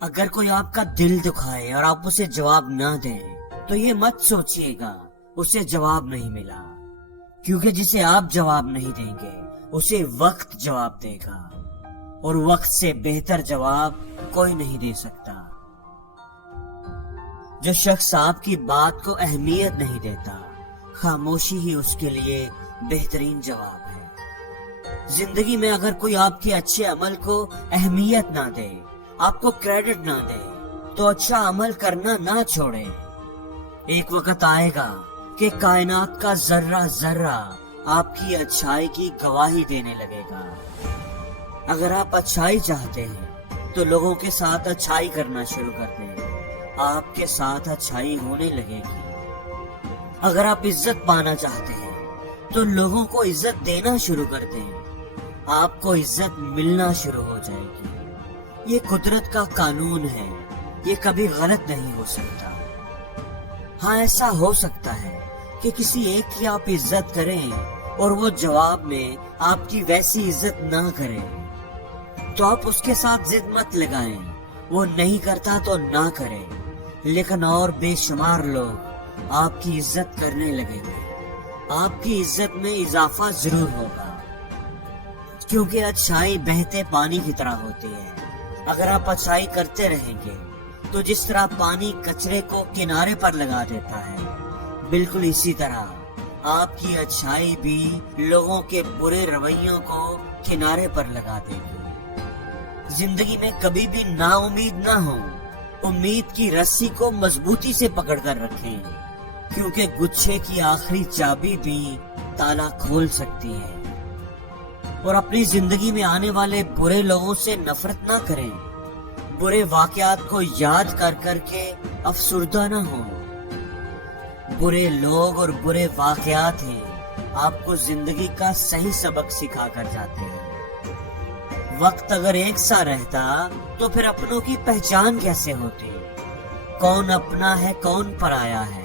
اگر کوئی آپ کا دل دکھائے اور آپ اسے جواب نہ دیں تو یہ مت سوچئے گا اسے جواب نہیں ملا، کیونکہ جسے آپ جواب نہیں دیں گے اسے وقت جواب دے گا، اور وقت سے بہتر جواب کوئی نہیں دے سکتا۔ جو شخص آپ کی بات کو اہمیت نہیں دیتا، خاموشی ہی اس کے لیے بہترین جواب ہے۔ زندگی میں اگر کوئی آپ کے اچھے عمل کو اہمیت نہ دے، آپ کو کریڈٹ نہ دے، تو اچھا عمل کرنا نہ چھوڑیں۔ ایک وقت آئے گا کہ کائنات کا ذرہ ذرہ آپ کی اچھائی کی گواہی دینے لگے گا۔ اگر آپ اچھائی چاہتے ہیں تو لوگوں کے ساتھ اچھائی کرنا شروع کر دیں، آپ کے ساتھ اچھائی ہونے لگے گی۔ اگر آپ عزت پانا چاہتے ہیں تو لوگوں کو عزت دینا شروع کر دیں، آپ کو عزت ملنا شروع ہو جائے گی۔ یہ قدرت کا قانون ہے، یہ کبھی غلط نہیں ہو سکتا۔ ہاں، ایسا ہو سکتا ہے کہ کسی ایک کی آپ عزت کریں اور وہ جواب میں آپ کی ویسی عزت نہ کرے، تو آپ اس کے ساتھ ضد مت لگائیں، وہ نہیں کرتا تو نہ کرے، لیکن اور بے شمار لوگ آپ کی عزت کرنے لگیں گے۔ آپ کی عزت میں اضافہ ضرور ہوگا، کیونکہ اچھائی بہتے پانی کی طرح ہوتی ہے۔ اگر آپ اچھائی کرتے رہیں گے تو جس طرح پانی کچرے کو کنارے پر لگا دیتا ہے، بالکل اسی طرح آپ کی اچھائی بھی لوگوں کے برے رویوں کو کنارے پر لگا دے گی۔ زندگی میں کبھی بھی نا امید نہ ہو، امید کی رسی کو مضبوطی سے پکڑ کر رکھیں، کیونکہ گچھے کی آخری چابی بھی تالا کھول سکتی ہے۔ اور اپنی زندگی میں آنے والے برے لوگوں سے نفرت نہ کریں، برے واقعات کو یاد کر کر کے افسردہ نہ ہوں۔ برے لوگ اور برے واقعات ہیں آپ کو زندگی کا صحیح سبق سکھا کر جاتے ہیں۔ وقت اگر ایک سا رہتا تو پھر اپنوں کی پہچان کیسے ہوتی؟ کون اپنا ہے کون پرایا ہے،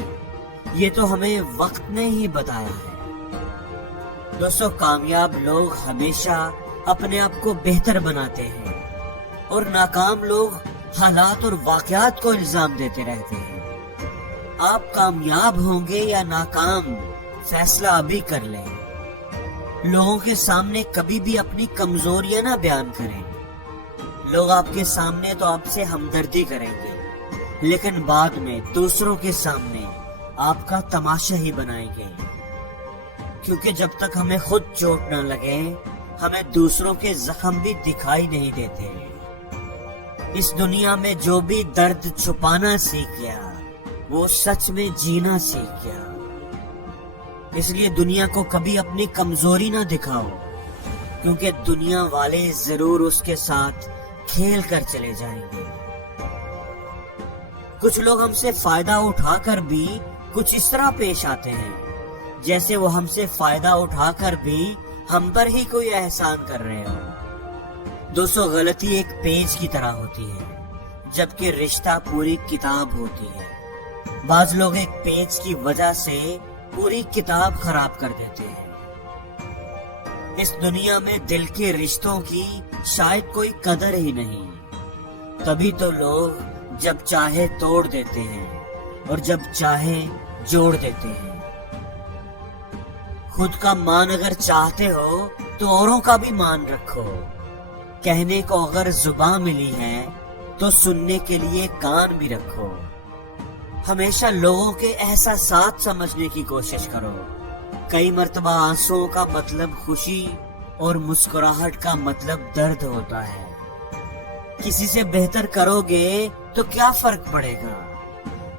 یہ تو ہمیں وقت نے ہی بتایا ہے۔ دوستو، کامیاب لوگ ہمیشہ اپنے آپ کو بہتر بناتے ہیں، اور ناکام لوگ حالات اور واقعات کو الزام دیتے رہتے ہیں۔ آپ کامیاب ہوں گے یا ناکام، فیصلہ ابھی کر لیں۔ لوگوں کے سامنے کبھی بھی اپنی کمزوریاں نہ بیان کریں۔ لوگ آپ کے سامنے تو آپ سے ہمدردی کریں گے، لیکن بعد میں دوسروں کے سامنے آپ کا تماشا ہی بنائیں گے، کیونکہ جب تک ہمیں خود چوٹ نہ لگے ہمیں دوسروں کے زخم بھی دکھائی نہیں دیتے۔ اس دنیا میں جو بھی درد چھپانا سیکھ گیا وہ سچ میں جینا سیکھ گیا۔ اس لیے دنیا کو کبھی اپنی کمزوری نہ دکھاؤ، کیونکہ دنیا والے ضرور اس کے ساتھ کھیل کر چلے جائیں گے۔ کچھ لوگ ہم سے فائدہ اٹھا کر بھی کچھ اس طرح پیش آتے ہیں جیسے وہ ہم سے فائدہ اٹھا کر بھی ہم پر ہی کوئی احسان کر رہے ہو۔ دوستو، غلطی ایک پیج کی طرح ہوتی ہے، جبکہ رشتہ پوری کتاب ہوتی ہے۔ بعض لوگ ایک پیج کی وجہ سے پوری کتاب خراب کر دیتے ہیں۔ اس دنیا میں دل کے رشتوں کی شاید کوئی قدر ہی نہیں، تبھی تو لوگ جب چاہے توڑ دیتے ہیں اور جب چاہے جوڑ دیتے ہیں۔ خود کا مان اگر چاہتے ہو تو اوروں کا بھی مان رکھو۔ کہنے کو اگر زبان ملی ہے تو سننے کے لیے کان بھی رکھو۔ ہمیشہ لوگوں کے احساسات سمجھنے کی کوشش کرو۔ کئی مرتبہ آنسوؤں کا مطلب خوشی اور مسکراہٹ کا مطلب درد ہوتا ہے۔ کسی سے بہتر کرو گے تو کیا فرق پڑے گا،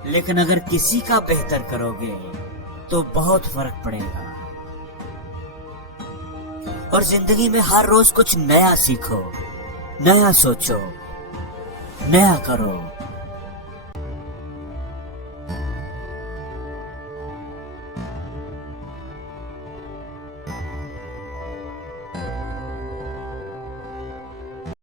لیکن اگر کسی کا بہتر کرو گے تو بہت فرق پڑے گا۔ اور زندگی میں ہر روز کچھ نیا سیکھو، نیا سوچو، نیا کرو۔